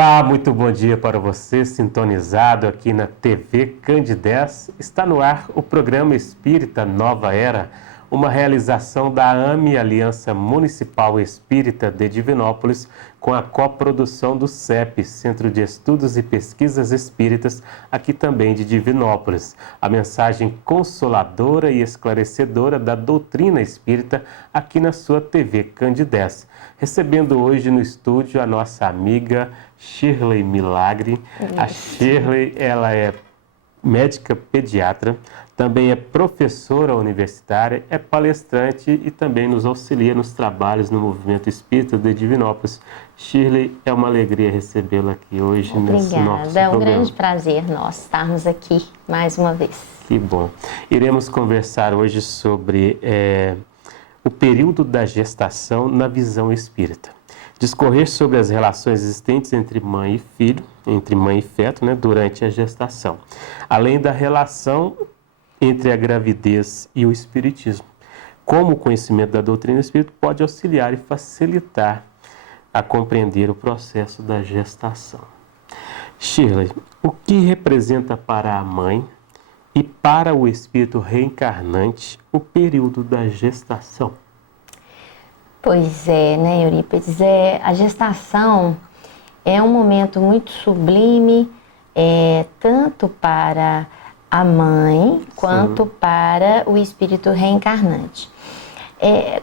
Olá, muito bom dia para você, sintonizado aqui na TV Candidez. Está no ar o programa Espírita Nova Era, uma realização da AME, Aliança Municipal Espírita de Divinópolis, com a coprodução do CEP, Centro de Estudos e Pesquisas Espíritas, aqui também de Divinópolis. A mensagem consoladora e esclarecedora da doutrina espírita aqui na sua TV Candidez. Recebendo hoje no estúdio a nossa amiga Shirley Milagre. A Shirley, ela é médica pediatra, também é professora universitária, é palestrante e também nos auxilia nos trabalhos no Movimento Espírita de Divinópolis. Shirley, é uma alegria recebê-la aqui hoje nesse nosso programa. É um grande prazer nós estarmos aqui mais uma vez. Que bom. Iremos conversar hoje sobre o período da gestação na visão espírita. Discorrer sobre as relações existentes entre mãe e filho, entre mãe e feto, durante a gestação. Além da relação entre a gravidez e o espiritismo. Como o conhecimento da doutrina espírita pode auxiliar e facilitar a compreender o processo da gestação. Shirley, o que representa para a mãe e para o espírito reencarnante o período da gestação? Pois é, Eurípides? A gestação é um momento muito sublime, tanto para a mãe quanto para o espírito reencarnante.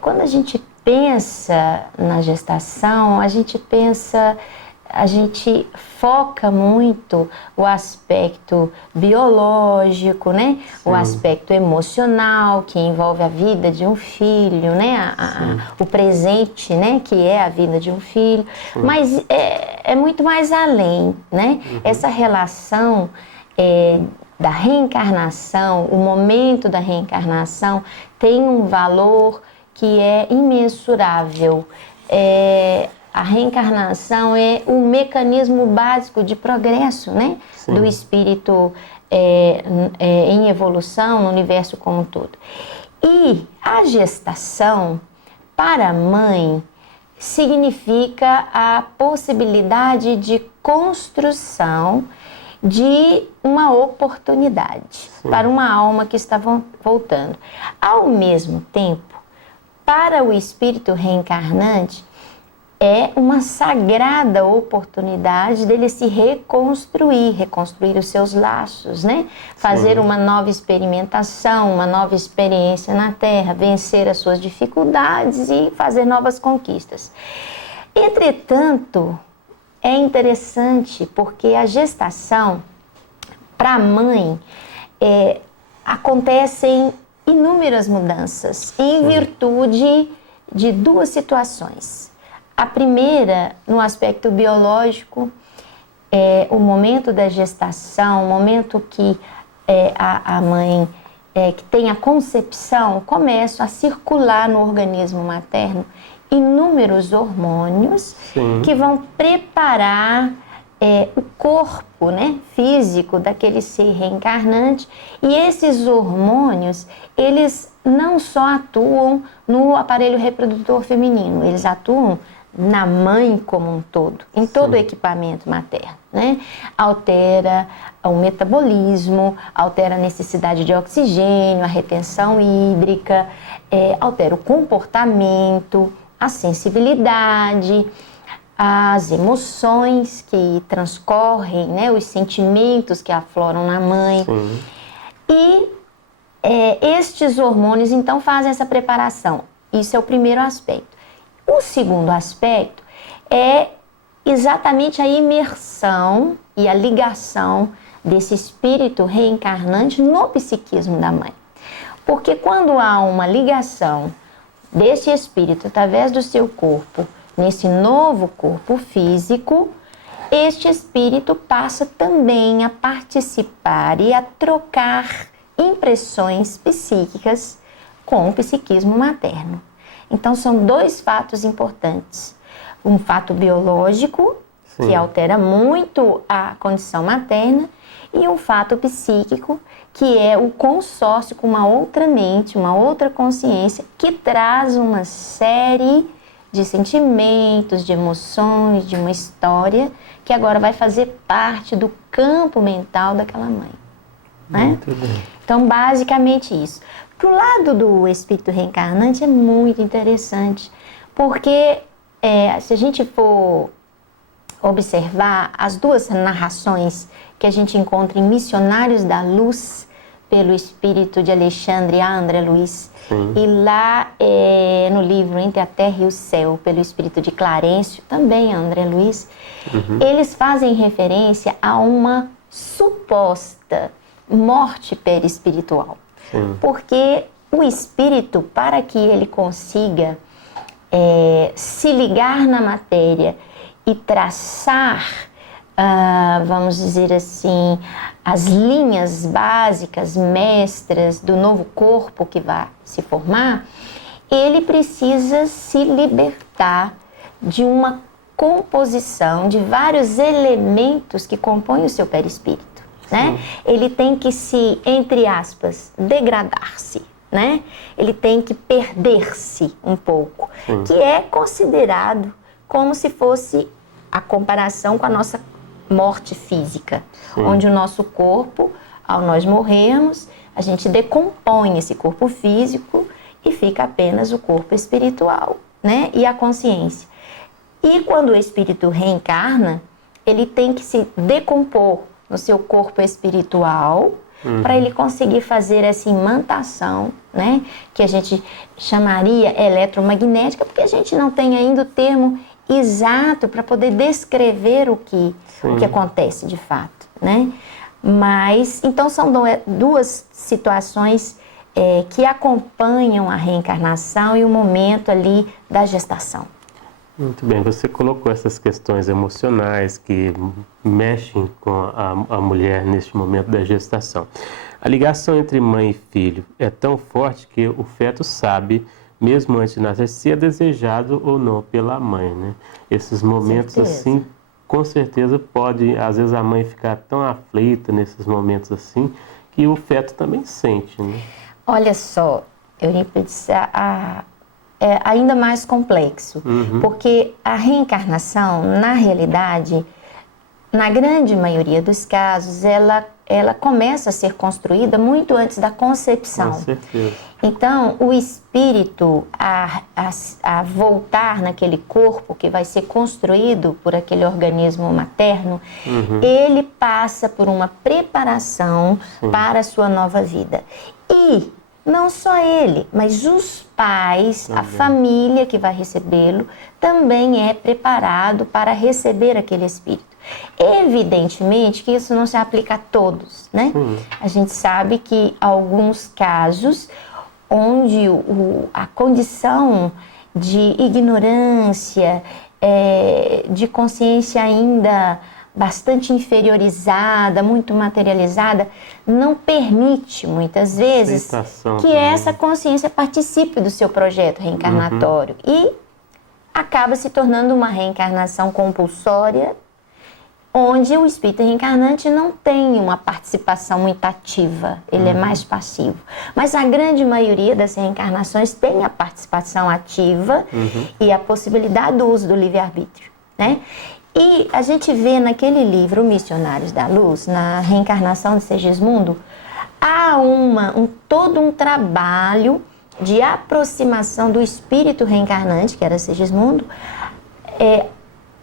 Quando a gente pensa na gestação, a gente foca muito o aspecto biológico, o aspecto emocional que envolve a vida de um filho, o presente, que é a vida de um filho. Mas é muito mais além, Essa relação da reencarnação, o momento da reencarnação tem um valor que é imensurável. A reencarnação é o mecanismo básico de progresso, do espírito em evolução no universo como um todo. E a gestação, para a mãe, significa a possibilidade de construção de uma oportunidade para uma alma que está voltando. Ao mesmo tempo, para o espírito reencarnante, é uma sagrada oportunidade dele se reconstruir os seus laços, Fazer uma nova experimentação, uma nova experiência na Terra, vencer as suas dificuldades e fazer novas conquistas. Entretanto, é interessante porque a gestação, para a mãe, acontecem inúmeras mudanças em virtude de duas situações. A primeira, no aspecto biológico, é o momento da gestação, o momento que a mãe que tem a concepção, começam a circular no organismo materno inúmeros hormônios que vão preparar o corpo físico daquele ser reencarnante. E esses hormônios, eles não só atuam no aparelho reprodutor feminino, eles atuam na mãe como um todo, em todo o equipamento materno, Altera o metabolismo, altera a necessidade de oxigênio, a retenção hídrica, altera o comportamento, a sensibilidade, as emoções que transcorrem, os sentimentos que afloram na mãe. E estes hormônios, então, fazem essa preparação. Isso é o primeiro aspecto. O segundo aspecto é exatamente a imersão e a ligação desse espírito reencarnante no psiquismo da mãe. Porque quando há uma ligação desse espírito através do seu corpo, nesse novo corpo físico, este espírito passa também a participar e a trocar impressões psíquicas com o psiquismo materno. Então, são dois fatos importantes. Um fato biológico, que altera muito a condição materna, e um fato psíquico, que é o consórcio com uma outra mente, uma outra consciência, que traz uma série de sentimentos, de emoções, de uma história que agora vai fazer parte do campo mental daquela mãe. Né? Muito bem. Então, basicamente isso. Pro lado do espírito reencarnante é muito interessante, porque se a gente for observar as duas narrações que a gente encontra em Missionários da Luz, pelo espírito de Alexandre A. André Luiz, e lá no livro Entre a Terra e o Céu, pelo espírito de Clarencio, também André Luiz, eles fazem referência a uma suposta morte perispiritual. Porque o espírito, para que ele consiga se ligar na matéria e traçar, vamos dizer assim, as linhas básicas, mestras do novo corpo que vai se formar, ele precisa se libertar de uma composição de vários elementos que compõem o seu perispírito. Né? Ele tem que se, entre aspas, degradar-se, né? Ele tem que perder-se um pouco, que é considerado como se fosse a comparação com a nossa morte física, onde o nosso corpo, ao nós morrermos, a gente decompõe esse corpo físico e fica apenas o corpo espiritual, né? E a consciência. E quando o espírito reencarna, ele tem que se decompor no seu corpo espiritual, para ele conseguir fazer essa imantação, né, que a gente chamaria eletromagnética, porque a gente não tem ainda o termo exato para poder descrever o que acontece de fato, né? Mas, então são duas situações que acompanham a reencarnação e o momento ali da gestação. Muito bem, você colocou essas questões emocionais que mexem com a mulher neste momento da gestação. A ligação entre mãe e filho é tão forte que o feto sabe, mesmo antes de nascer, se é desejado ou não pela mãe, né? Esses momentos assim, com certeza pode, às vezes a mãe ficar tão aflita nesses momentos assim, que o feto também sente, né? Olha só, Eurípides, é ainda mais complexo, porque a reencarnação, na realidade, na grande maioria dos casos, ela começa a ser construída muito antes da concepção. Com certeza. Então, o espírito, a voltar naquele corpo que vai ser construído por aquele organismo materno, ele passa por uma preparação para a sua nova vida. E não só ele, mas os pais, a família que vai recebê-lo, também é preparado para receber aquele espírito. Evidentemente que isso não se aplica a todos, né? A gente sabe que alguns casos onde a condição de ignorância, de consciência ainda bastante inferiorizada, muito materializada, não permite, muitas vezes, que essa consciência participe do seu projeto reencarnatório. E acaba se tornando uma reencarnação compulsória, onde o espírito reencarnante não tem uma participação muito ativa, ele é mais passivo. Mas a grande maioria das reencarnações tem a participação ativa e a possibilidade do uso do livre-arbítrio, né? E a gente vê naquele livro, Missionários da Luz, na reencarnação de Segismundo, há todo um trabalho de aproximação do espírito reencarnante, que era Segismundo,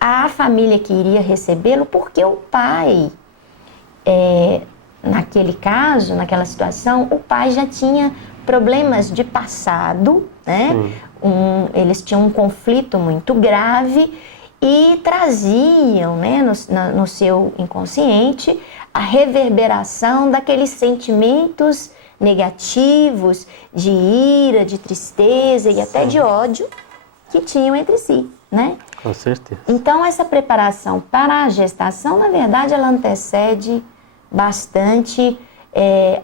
à família que iria recebê-lo, porque o pai, naquele caso, naquela situação, o pai já tinha problemas de passado, né? Eles tinham um conflito muito grave, e traziam, né, no seu inconsciente a reverberação daqueles sentimentos negativos de ira, de tristeza e até de ódio que tinham entre si, né? Com certeza. Então, essa preparação para a gestação, na verdade, ela antecede bastante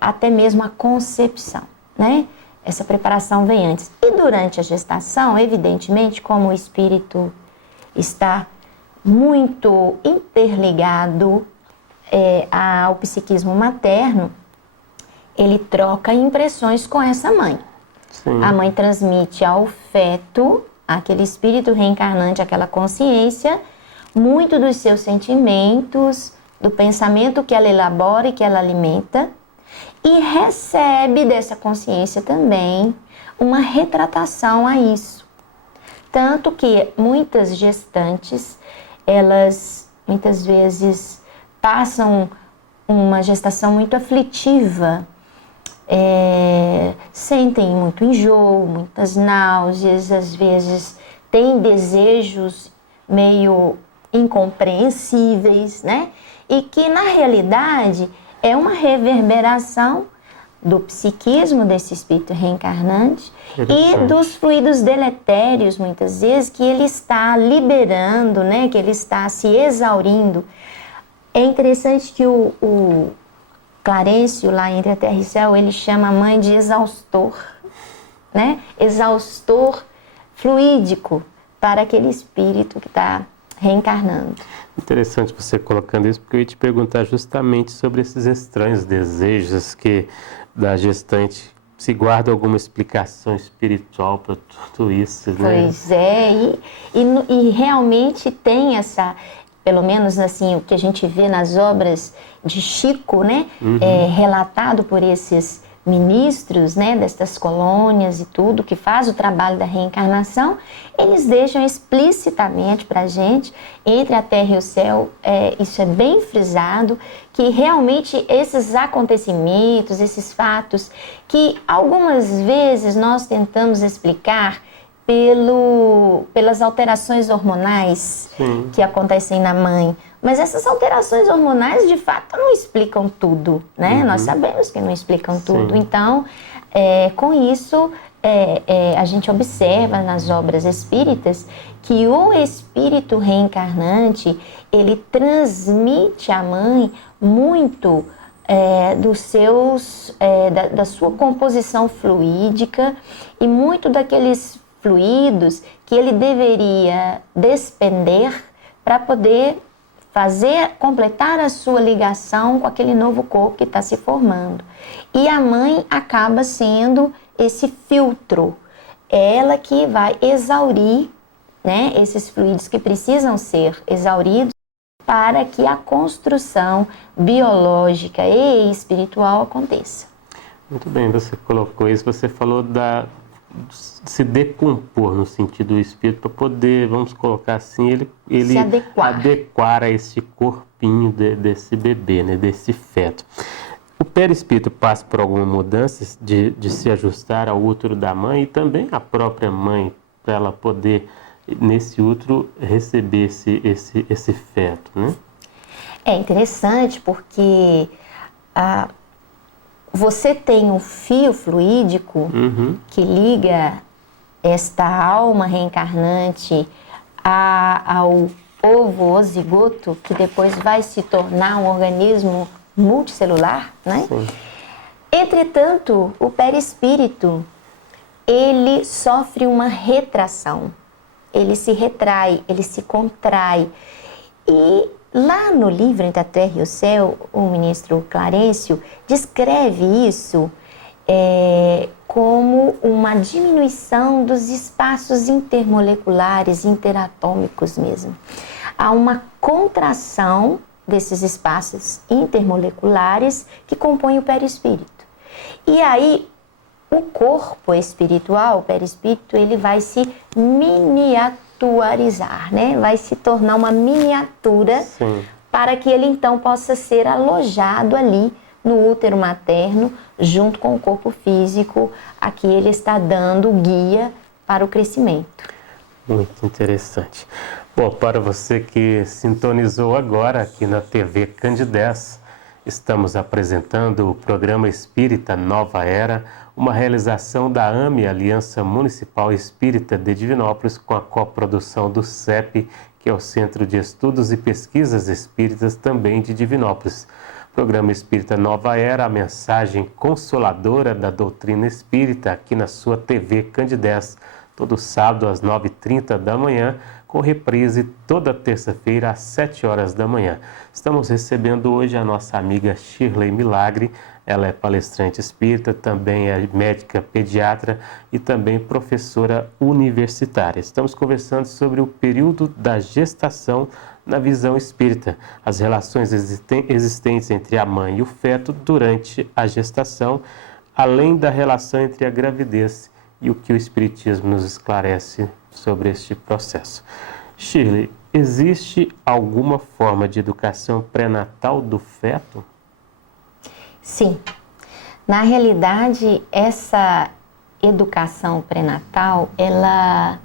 até mesmo a concepção, né? Essa preparação vem antes. E durante a gestação, evidentemente, como o espírito está muito interligado ao psiquismo materno, ele troca impressões com essa mãe. A mãe transmite ao feto aquele espírito reencarnante, aquela consciência, muito dos seus sentimentos, do pensamento que ela elabora e que ela alimenta, e recebe dessa consciência também uma retratação a isso. Tanto que muitas gestantes, elas muitas vezes passam uma gestação muito aflitiva, sentem muito enjoo, muitas náuseas, às vezes têm desejos meio incompreensíveis, né? E que na realidade é uma reverberação do psiquismo desse espírito reencarnante e dos fluidos deletérios, muitas vezes, que ele está liberando, né? Que ele está se exaurindo. É interessante que o Clarencio, lá Entre a Terra e o Céu, ele chama a mãe de exaustor, né? Exaustor fluídico para aquele espírito que está reencarnando. Interessante você colocando isso, porque eu ia te perguntar justamente sobre esses estranhos desejos que da gestante se guarda alguma explicação espiritual para tudo isso, né? Pois é, e realmente tem essa, pelo menos assim, o que a gente vê nas obras de Chico, né? Relatado por esses ministros, né, destas colônias e tudo, que faz o trabalho da reencarnação, eles deixam explicitamente para a gente, Entre a Terra e o Céu, isso é bem frisado, que realmente esses acontecimentos, esses fatos, que algumas vezes nós tentamos explicar pelas alterações hormonais que acontecem na mãe. Mas essas alterações hormonais, de fato, não explicam tudo, né? Nós sabemos que não explicam tudo. Então, com isso, a gente observa nas obras espíritas que o espírito reencarnante, ele transmite à mãe muito da sua composição fluídica e muito daqueles fluidos que ele deveria despender para poder completar a sua ligação com aquele novo corpo que está se formando. E a mãe acaba sendo esse filtro, ela que vai exaurir, né, esses fluidos que precisam ser exauridos para que a construção biológica e espiritual aconteça. Muito bem, você colocou isso, você falou se decompor no sentido do espírito para poder, vamos colocar assim, ele se adequar a esse corpinho desse bebê, né, desse feto. O perispírito passa por alguma mudança de se ajustar ao útero da mãe e também a própria mãe, para ela poder, nesse útero, receber esse feto, né? É interessante porque você tem um fio fluídico que liga esta alma reencarnante ao ovo o zigoto, que depois vai se tornar um organismo multicelular, né? Sim. Entretanto, o perispírito, ele sofre uma retração. Ele se retrai, ele se contrai. E lá no livro Entre a Terra e o Céu, o ministro Clarencio descreve isso como uma diminuição dos espaços intermoleculares, interatômicos mesmo. Há uma contração desses espaços intermoleculares que compõem o perispírito. E aí, o corpo espiritual, o perispírito, ele vai se miniaturizar, né? Vai se tornar uma miniatura. Sim. Para que ele então possa ser alojado ali no útero materno, junto com o corpo físico, a que ele está dando guia para o crescimento. Muito interessante. Bom, para você que sintonizou agora aqui na TV Candidez, estamos apresentando o programa Espírita Nova Era, uma realização da AME, Aliança Municipal Espírita de Divinópolis, com a coprodução do CEP, que é o Centro de Estudos e Pesquisas Espíritas, também de Divinópolis. Programa Espírita Nova Era, a mensagem consoladora da doutrina espírita, aqui na sua TV Candidez, todo sábado às 9h30 da manhã, com reprise toda terça-feira às 7 horas da manhã. Estamos recebendo hoje a nossa amiga Shirley Milagre. Ela é palestrante espírita, também é médica pediatra e também professora universitária. Estamos conversando sobre o período da gestação na visão espírita, as relações existentes entre a mãe e o feto durante a gestação, além da relação entre a gravidez e o que o espiritismo nos esclarece sobre este processo. Shirley, existe alguma forma de educação pré-natal do feto? Sim. Na realidade, essa educação pré-natal, ela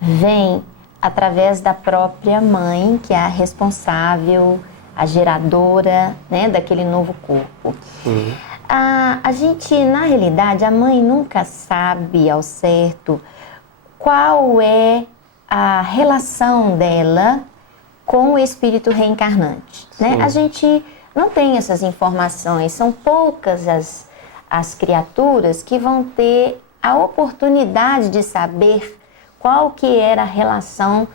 vem através da própria mãe, que é a responsável, a geradora, né, daquele novo corpo. Sim. A gente, na realidade, a mãe nunca sabe ao certo qual é a relação dela com o espírito reencarnante, né? A gente não tem essas informações, são poucas as criaturas que vão ter a oportunidade de saber qual que era a relação,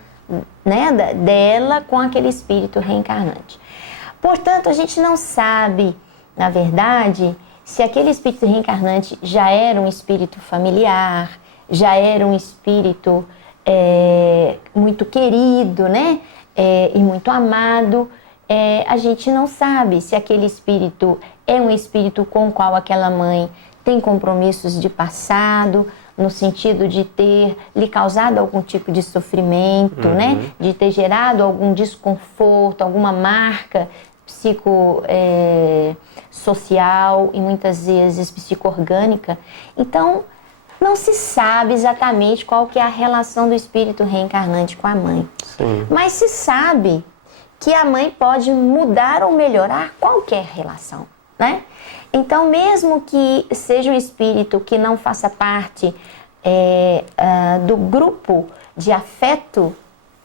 né, dela com aquele espírito reencarnante. Portanto, a gente não sabe, na verdade, se aquele espírito reencarnante já era um espírito familiar, já era um espírito muito querido, né? E muito amado. A gente não sabe se aquele espírito é um espírito com o qual aquela mãe tem compromissos de passado, no sentido de ter lhe causado algum tipo de sofrimento, né? De ter gerado algum desconforto, alguma marca psicossocial e muitas vezes psico-orgânica. Então, não se sabe exatamente qual que é a relação do espírito reencarnante com a mãe. Sim. Mas se sabe que a mãe pode mudar ou melhorar qualquer relação, né? Então, mesmo que seja um espírito que não faça parte do grupo de afeto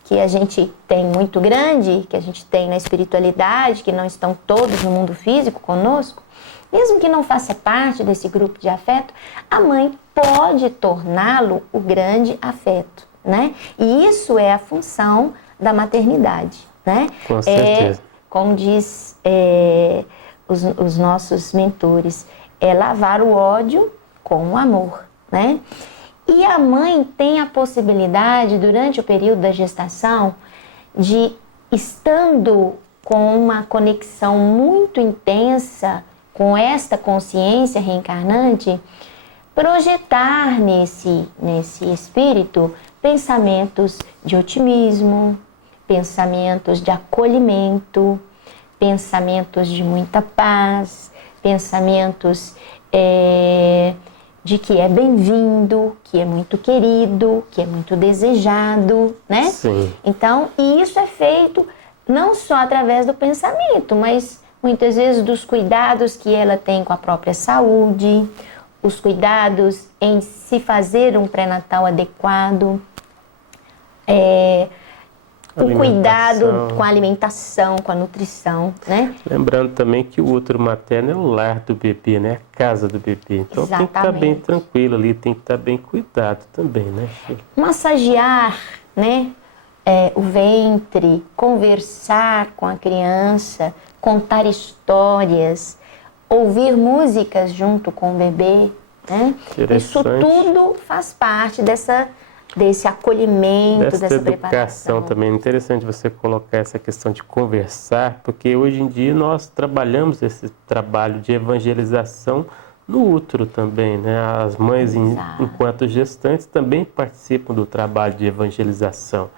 que a gente tem muito grande, que a gente tem na espiritualidade, que não estão todos no mundo físico conosco, mesmo que não faça parte desse grupo de afeto, a mãe pode torná-lo o grande afeto, né? E isso é a função da maternidade, né? Com certeza. Como diz os nossos mentores, é lavar o ódio com o amor, né? E a mãe tem a possibilidade, durante o período da gestação, de, estando com uma conexão muito intensa com esta consciência reencarnante, projetar nesse espírito pensamentos de otimismo, pensamentos de acolhimento, pensamentos de muita paz, pensamentos de que é bem-vindo, que é muito querido, que é muito desejado, né? Sim. Então, e isso é feito não só através do pensamento, mas muitas vezes dos cuidados que ela tem com a própria saúde, os cuidados em se fazer um pré-natal adequado, o cuidado com a alimentação, com a nutrição, né? Lembrando também que o útero materno é o lar do bebê, né? A casa do bebê. Então Exatamente. Tem que estar bem tranquilo ali, tem que estar bem cuidado também, né? Massagear, né? O ventre, conversar com a criança, contar histórias, ouvir músicas junto com o bebê, né? Isso tudo faz parte desse acolhimento, dessa educação também. É interessante você colocar essa questão de conversar, porque hoje em dia nós trabalhamos esse trabalho de evangelização no útero também, né? As mães, enquanto gestantes, também participam do trabalho de evangelização,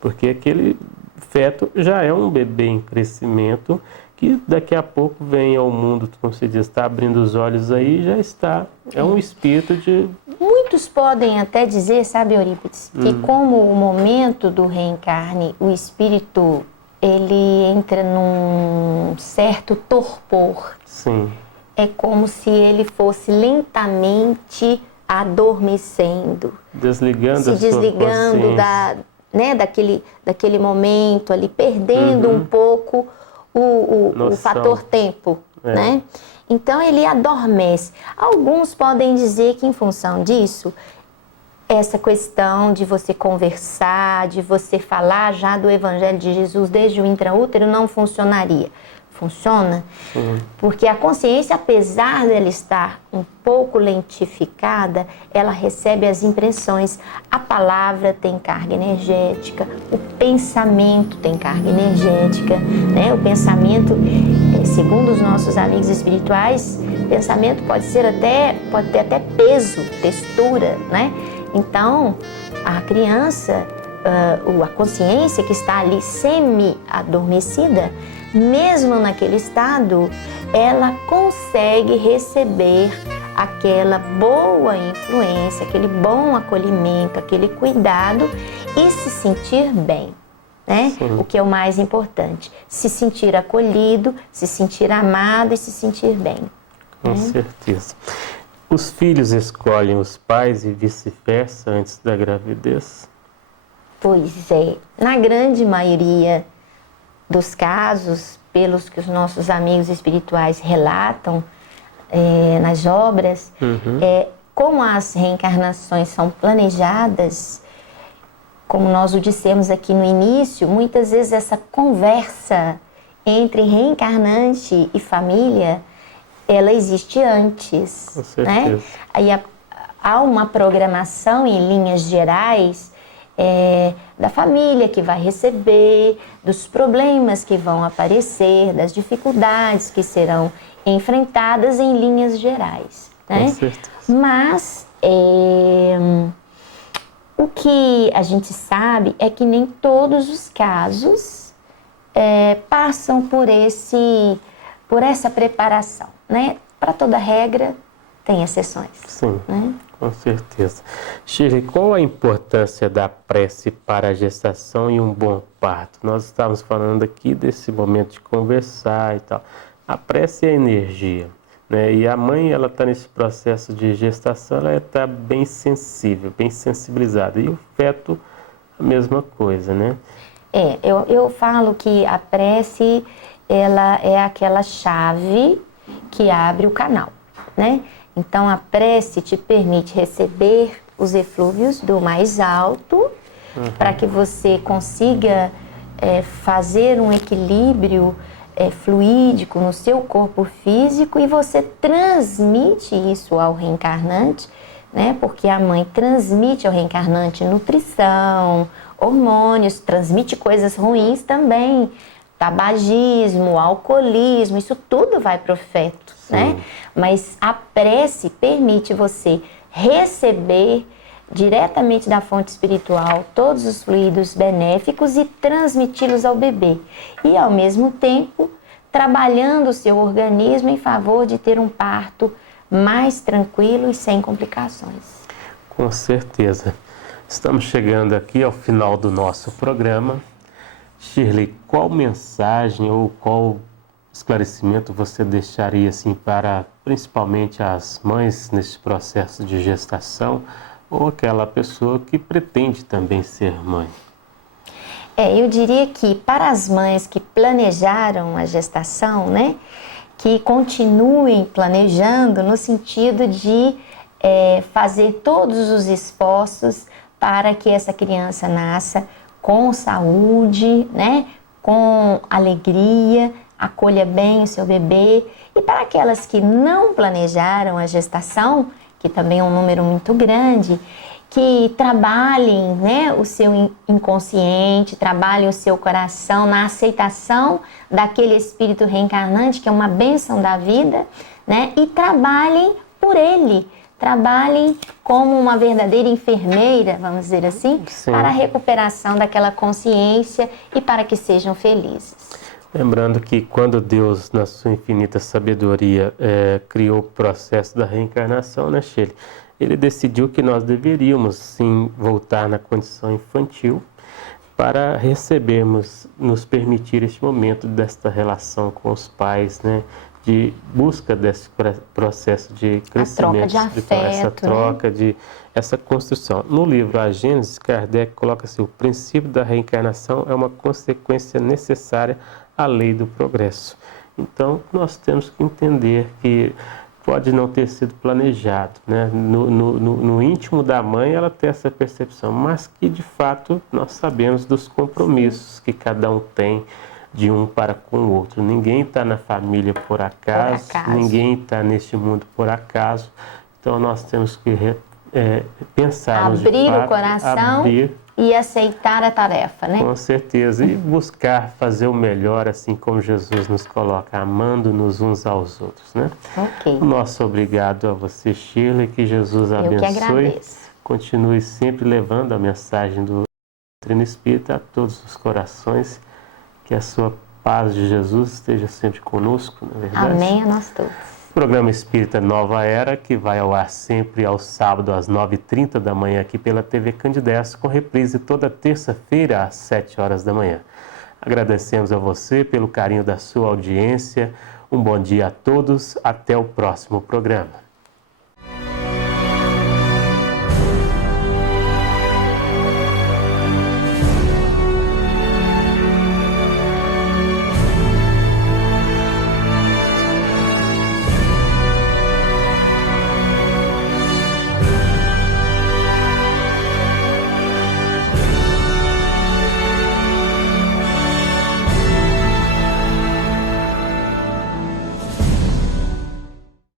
porque aquele feto já é um bebê em crescimento que daqui a pouco vem ao mundo, como se diz, está abrindo os olhos aí, já está. É um espírito de... Muitos podem até dizer, sabe, Eurípides, que como o momento do reencarne, o espírito, ele entra num certo torpor. Sim. É como se ele fosse lentamente adormecendo. Desligando se desligando daquele momento ali, perdendo um pouco o fator tempo, né? Então ele adormece. Alguns podem dizer que em função disso, essa questão de você conversar, de você falar já do Evangelho de Jesus desde o intraútero não funcionaria. Funciona? Porque a consciência, apesar dela estar um pouco lentificada, ela recebe as impressões. A palavra tem carga energética, o pensamento tem carga energética, né? O pensamento, segundo os nossos amigos espirituais, o pensamento pode ter até peso, textura, né? Então, a criança, a consciência que está ali semi-adormecida, mesmo naquele estado, ela consegue receber aquela boa influência, aquele bom acolhimento, aquele cuidado e se sentir bem, né? O que é o mais importante, se sentir acolhido, se sentir amado e se sentir bem. Com certeza. Os filhos escolhem os pais e vice-versa antes da gravidez? Pois é, na grande maioria dos casos, pelos que os nossos amigos espirituais relatam nas obras, como as reencarnações são planejadas, como nós o dissemos aqui no início, muitas vezes essa conversa entre reencarnante e família, ela existe antes. Com certeza. Né? Aí há uma programação em linhas gerais da família que vai receber, dos problemas que vão aparecer, das dificuldades que serão enfrentadas em linhas gerais. Né? Com certeza. Mas o que a gente sabe é que nem todos os casos passam por essa preparação. Né? Para toda regra, tem exceções. Sim, né? Com certeza. Shirley, qual a importância da prece para a gestação e um bom parto? Nós estávamos falando aqui desse momento de conversar e tal. A prece é energia, né? E a mãe, ela está nesse processo de gestação, ela está bem sensível, bem sensibilizada. E o feto, a mesma coisa, né? Eu falo que a prece, ela é aquela chave que abre o canal, né? Então, a prece te permite receber os eflúvios do mais alto, para que você consiga fazer um equilíbrio fluídico no seu corpo físico e você transmite isso ao reencarnante, né? Porque a mãe transmite ao reencarnante nutrição, hormônios, transmite coisas ruins também, tabagismo, alcoolismo, isso tudo vai para o feto, né? Mas a prece permite você receber diretamente da fonte espiritual todos os fluidos benéficos e transmiti-los ao bebê. E, ao mesmo tempo, trabalhando o seu organismo em favor de ter um parto mais tranquilo e sem complicações. Com certeza. Estamos chegando aqui ao final do nosso programa. Shirley, qual mensagem ou qual esclarecimento você deixaria assim, para principalmente as mães nesse processo de gestação ou aquela pessoa que pretende também ser mãe? Eu diria que para as mães que planejaram a gestação, né, que continuem planejando no sentido de fazer todos os esforços para que essa criança nasça com saúde, né, com alegria, acolha bem o seu bebê. E para aquelas que não planejaram a gestação, que também é um número muito grande, que trabalhem, né, o seu inconsciente, trabalhem o seu coração na aceitação daquele espírito reencarnante, que é uma bênção da vida, né, e trabalhem por ele. Trabalhem como uma verdadeira enfermeira, vamos dizer assim, para a recuperação daquela consciência e para que sejam felizes. Lembrando que quando Deus, na sua infinita sabedoria, criou o processo da reencarnação, né, Shirley? Ele decidiu que nós deveríamos, sim, voltar na condição infantil para recebermos, nos permitir este momento desta relação com os pais, né? De busca desse processo de crescimento espiritual, essa troca, né? Essa construção. No livro A Gênese, Kardec coloca assim: o princípio da reencarnação é uma consequência necessária à lei do progresso. Então, nós temos que entender que pode não ter sido planejado, né? No íntimo da mãe ela tem essa percepção, mas que de fato nós sabemos dos compromissos que cada um tem de um para com o outro. Ninguém está na família por acaso, ninguém está neste mundo por acaso. Então nós temos que pensar abrir o coração e aceitar a tarefa, né? Com certeza, e buscar fazer o melhor, assim como Jesus nos coloca, amando-nos uns aos outros, né? Ok. Nosso obrigado a você, Shirley, que Jesus abençoe. Eu que agradeço. Continue sempre levando a mensagem do Treino Espírita a todos os corações, que a sua paz de Jesus esteja sempre conosco, não é verdade? Amém a nós todos. Programa Espírita Nova Era, que vai ao ar sempre ao sábado às 9h30 da manhã aqui pela TV Candidez, com reprise toda terça-feira às 7 horas da manhã. Agradecemos a você pelo carinho da sua audiência. Um bom dia a todos. Até o próximo programa.